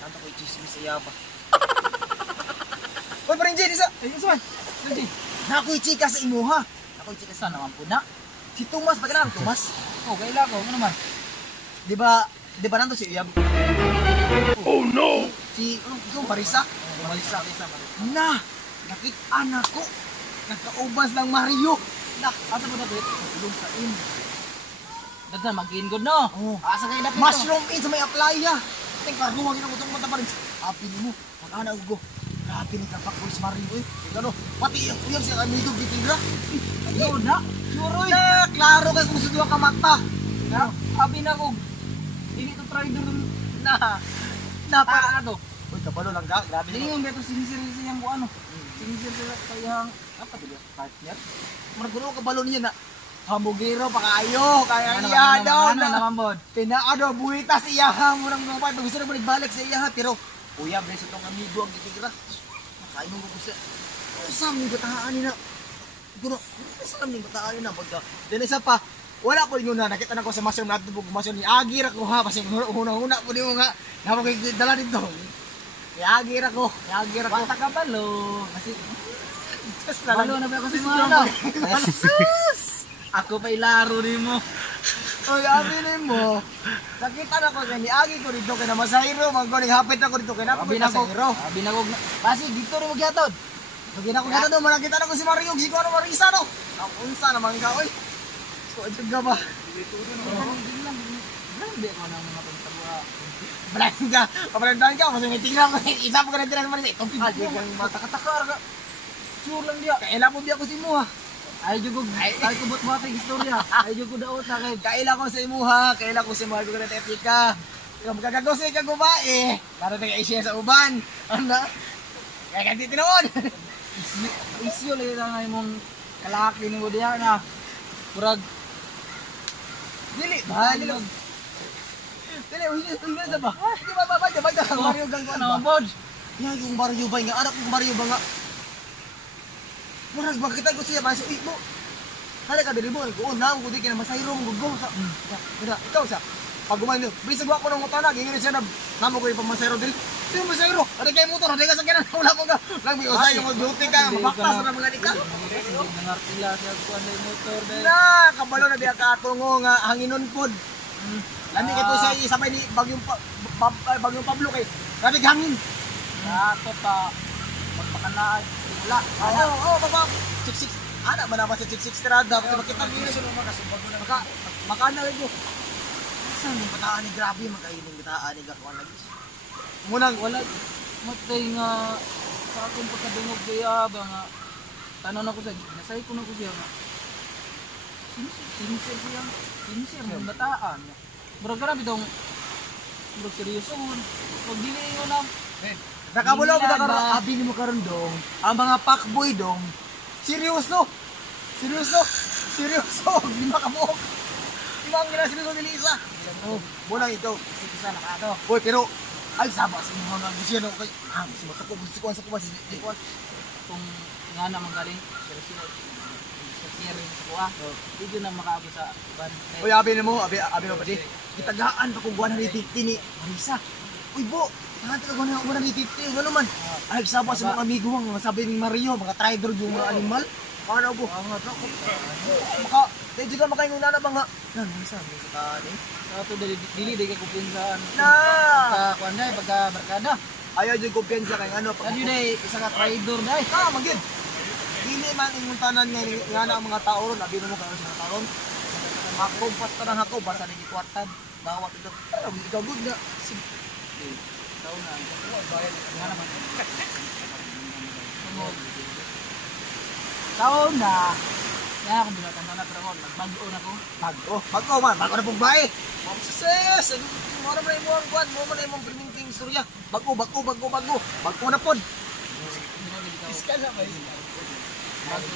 Kanto ko i-chismis sa yaba. Hoy, parang Jay, isa. Ay, isa man. Jay. Nako'y chika sa imuha. Nako'y chika sa naman po na. Si Tomas, pagkailangan Tomas. Oh, kailangan ko. Ano naman? Di ba nanto si Uyab? Oh no! Si Marisa? Marisa. Na, nakita ko. Nagkaubas ng Mario. Na, asa mo na bit? Tulong sa in. Daghan mag-in good no? Oh. Asa kay dapat Mushroom in sa may playa. Ting karuwag ina gusto ko mata pa rin. Happy mo. Mag-ana ugo. Grabe ni kapak ko si Mario eh. Ano? Pati yung Uyab siya amigo gitingra. Yo na. Sure oy. Na, klaro kay kung sa duha ka mata. Na, abi na ko. Dili to try doon Na para to. Uy, kabalo lang ka. Grabe Dili ni. yung beto sinisir siyang ano. Sinisir sa iyang apa to partner. Margulo kabalo niya na. Hamugero pa kayo. Kaya iya daw Ano na. naman bod? Pinaado buhita sa iya mo nang mga gusto na balik sa iya pero Uyab bless itong amigo ang gitigra. Kainom ko sa. Usam ni bataan ni na. Guro, usam ni bataan ni na pagka. Then isa pa, wala ko rin na nakita na ko sa mushroom natin po mushroom ni Agir ako ha kasi una po di mo nga napag dala dito. Ni Agir ako. Wata ka balo. Kasi Just balo na ba ako sa mga Sus! Ako pa ilaro nimo. Oy, aminin mo. Nakita na ko ni Agi ko dito kay na Masahiro, magkuning hapit ako dito kay na Abi na ko. Masahiro. Abi na ko. Basi dito rin mo gyatod. Pag ko gata do, nakita na ko si Mario, si Kuya Marisa no. Ang unsa naman ka oy. So adjud ka ba? Grabe ko na mga pagtabwa. Kabalandan ka, kasi may tingnan mo, isa pa ka na tinan Marisa. Itong Adi pinag kang matakatakar ka. Sure lang dia. Kaila po di ako si Muha. Ay jugog ay kubot mo atay istorya. Ay jugog daot na kay. Kaila ko sa imuha, kaila ko si Muha ko na etika. Ikaw magkakagos ka gubae. Para nag-i-share sa uban. Ano? Kaya kanti tinuod. Isyo lang nga imong kalaki ni mo diha na. Murag Dili, bahal dili. mag Dili, ulit sa ba? Di ba baga Mario gang ko ano ba? bod. Ya yung Mario ba nga, anak kong Mario ba nga. Murag makita ko siya basi, uy mo. Hala ka diri mo, ko na ko di kina masayro mo gugo sa. Dira, ikaw sa. Pag gumayo, bisag ako ng utana, gingin siya na namo ko yung pamasayro dili. Sino masayro? Ada kay motor, ada ka sa kanan, wala mo ka. Lang mi usay yung duty ka, mabaktas na mga nika. Nangartila sa kuan day motor dai. Na, kabalo na biya ka tungo nga hanginon pod. Lami kay to sa isabay ni bagyong Pablo kay. Grabe hangin. Ato pa pagpakanaan wala. Oo, baba. 66. Ana ba naman sa 66 strada kasi makita niyo sa mga kasubag na makana lagi. Saan yung bataan ni grabe magkaibong bataan ni gakuan lagi. Munang Wala matay nga sa akong pagkadungog kaya ba nga tanan ako sa nasay ko na ko siya nga. Sincere ng bataan. Murag grabe dong murag seryoso pag dili ko na nakabulaw mo Hindi na karon ba? abi ni mo karon dong. Ang mga fuckboy dong. Seryoso. Di makabuok. Di ba ang ginaseryoso ni Lisa? Oh, muna ito. isa na kato. Boy, pero ay sabas mo nga gusto no kay suko sa kuwas di ko. Kung nga naman galing seryoso sa kuha. Hindi na makaabot sa ban. Oy, abi mo pa di. Kitagaan pa kung guwan ni Titi ni Marisa. Uy, bo, nanti ka guwan ni Titi, ano man. Ay, sabas sa mga amigo ang sabi ni Mario, mga trader yung mga animal. Ano po? Maka, tayo juga makaingon na ba nga? Nan, sabi ko tani. Ato dili ka kupinsaan. Na! Kuan dai pagka barkada. Ayaw yung kumpiyansa kay ano. Kadyo dai isa ka trader dai. Magid. Dili man yung tanan nga na ang mga tao ron, abi mo karon sa tao ron. Makumpas ka ng ako, basta nang ikwartan. Bawat ito. Pero ikaw good nga. Taw na. Bayad nga naman. Taon na. Yan ako binatan na pero ako nagbago na ko. Bago na pong bae. Success! Mo na mo ang kuan, mo na imong perminting istorya. Bago na pod. Iskala ba? Bago.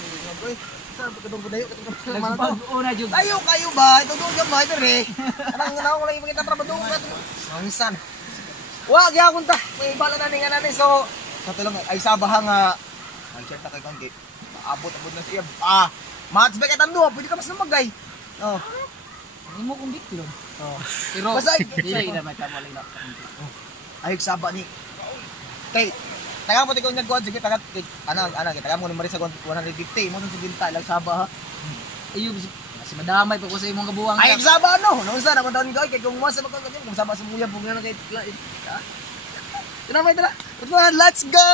Sa katong budayo katong Nagbago na jud. Kayo ba? Ito doon gamay dire. Anong na ko lang ipakita para madung ka. Mangsan. Wa gyapon ta. May bala na nga nani so sa tulong ay sabaha nga mag-check ta kay kang gate. Abot na siya. Mats ba kitang duha, pwede ka mas namagay. Oh. Hindi mo kung bitlon. Oh. Pero Basta dili na may tamo lang. Ayog saba ni. Kay taga mo tikong nagkuhan sige taga taga mo ni Marisa 150 mo sa binta lang saba ha. Ayun, kasi madamay pa ko sa imong kabuang. Ayog saba no. Noon sa naman taon ko kay kung masa magkon kung saba sa muya bugyan kay. Tara may tara. Let's go.